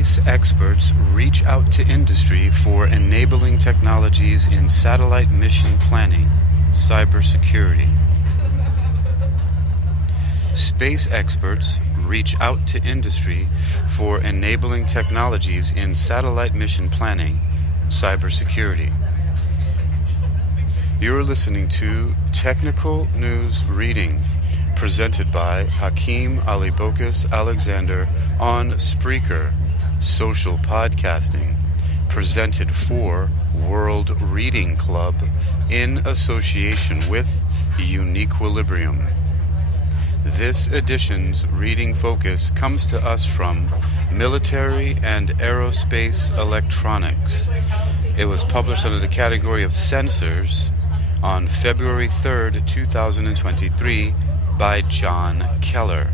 Space experts reach out to industry for enabling technologies in satellite mission planning, cybersecurity. Space experts reach out to industry for enabling technologies in satellite mission planning, cybersecurity. You're listening to Technical News Reading, presented by Hakeem Alibokas Alexander on Spreaker, social podcasting, presented for World Reading Club in association with Uniquilibrium. This edition's reading focus comes to us from Military and Aerospace Electronics. It was published under the category of Sensors on February 3rd, 2023 by John Keller.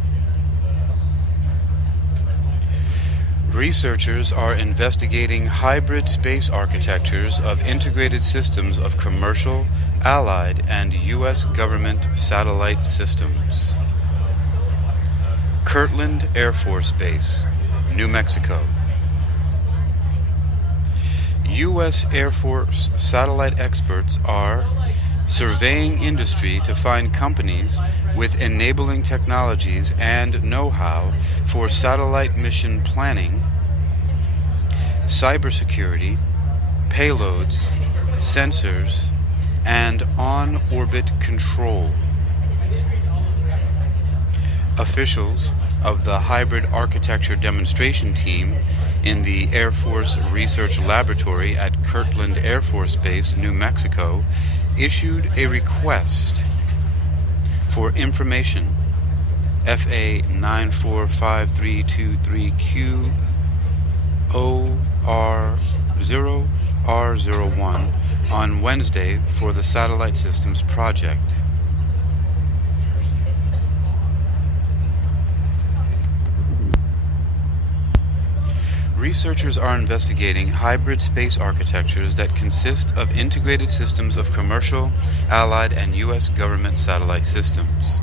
Researchers are investigating hybrid space architectures of integrated systems of commercial, allied, and U.S. government satellite systems. Kirtland Air Force Base, New Mexico. U.S. Air Force satellite experts are surveying industry to find companies with enabling technologies and know-how for satellite mission planning, cybersecurity, payloads, sensors, and on-orbit control. Officials of the Hybrid Architecture Demonstration Team in the Air Force Research Laboratory at Kirtland Air Force Base, New Mexico, issued a request for information, FA 945323Q OR0R01, on Wednesday for the Satellite Systems Project. Researchers are investigating hybrid space architectures that consist of integrated systems of commercial, allied, and U.S. government satellite systems.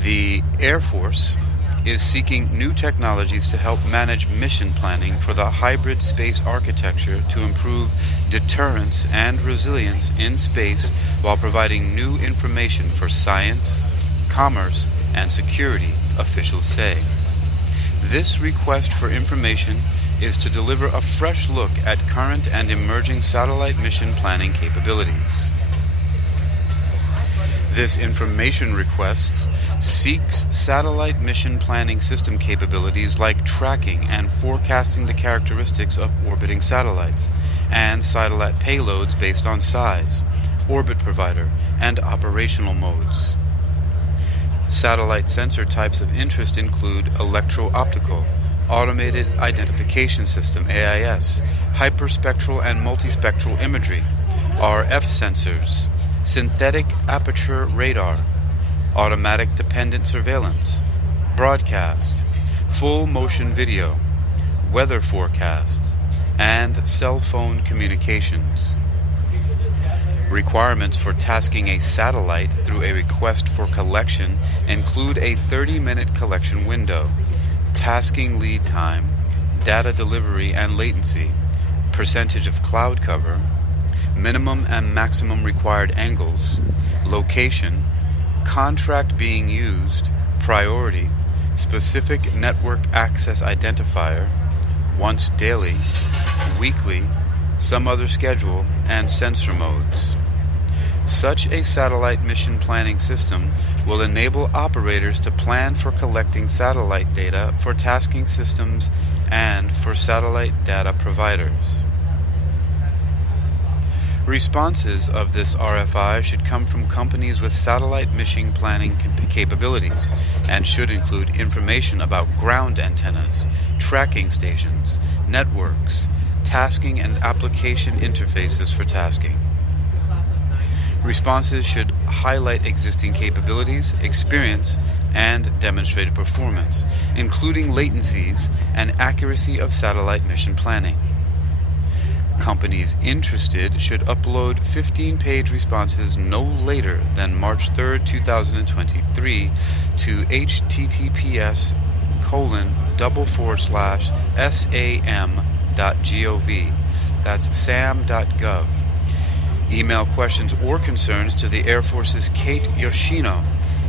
The Air Force is seeking new technologies to help manage mission planning for the hybrid space architecture to improve deterrence and resilience in space while providing new information for science, commerce, and security, officials say. This request for information is to deliver a fresh look at current and emerging satellite mission planning capabilities. This information request seeks satellite mission planning system capabilities like tracking and forecasting the characteristics of orbiting satellites, and satellite payloads based on size, orbit provider, and operational modes. Satellite sensor types of interest include electro-optical, automated identification system AIS, hyperspectral and multispectral imagery, RF sensors, synthetic aperture radar, automatic dependent surveillance, broadcast, full motion video, weather forecasts, and cell phone communications. Requirements for tasking a satellite through a request for collection include a 30-minute collection window, tasking lead time, data delivery and latency, percentage of cloud cover, minimum and maximum required angles, location, contract being used, priority, specific network access identifier, once daily, weekly, some other schedule, and sensor modes. Such a satellite mission planning system will enable operators to plan for collecting satellite data for tasking systems and for satellite data providers. Responses of this RFI should come from companies with satellite mission planning capabilities and should include information about ground antennas, tracking stations, networks, tasking and application interfaces for tasking. Responses should highlight existing capabilities, experience, and demonstrated performance, including latencies and accuracy of satellite mission planning. Companies interested should upload 15-page responses no later than March 3rd, 2023 to https sam.gov. That's sam.gov. Email questions or concerns to the Air Force's Kate Yoshino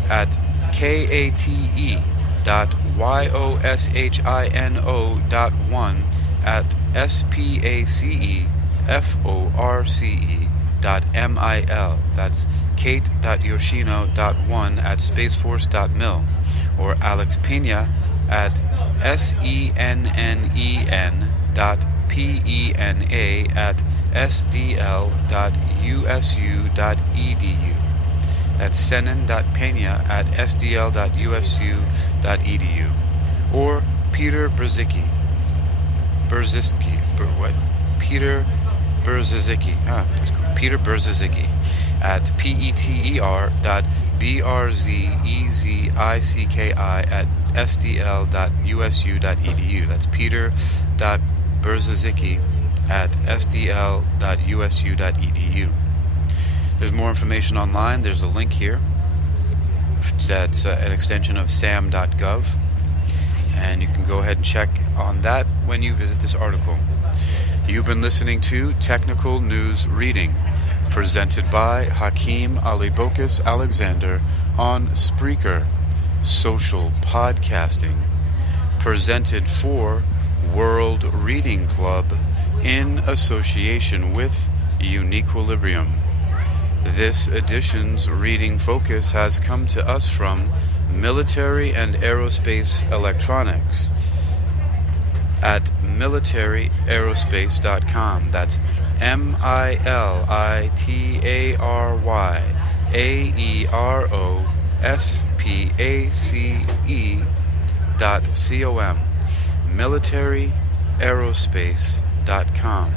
at kate.yoshino.1@spaceforce.mil. That's kate.yoshino.1@spaceforce.mil, or Alex Pena at senen.pena@sdl.usu.edu. That's senen.pena@sdl.usu.edu. Or Peter Berzicki. Peter Berzicki at peter.berzicki@sdl.usu.edu. That's peter.berzicki@sdl.usu.edu. There's more information online. There's a link here. That's an extension of sam.gov. And you can go ahead and check on that when you visit this article. You've been listening to Technical News Reading, presented by Hakeem Alibokas Alexander on Spreaker, social podcasting, presented for World Reading Club in association with Uniquilibrium. This edition's reading focus has come to us from Military and Aerospace Electronics at militaryaerospace.com. That's militaraerospace.com. militaraerospace.com.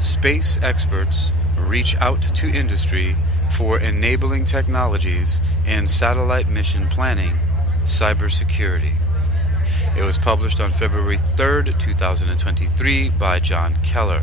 Space experts reach out to industry for enabling technologies in satellite mission planning, cybersecurity. It was published on February 3rd, 2023 by John Keller.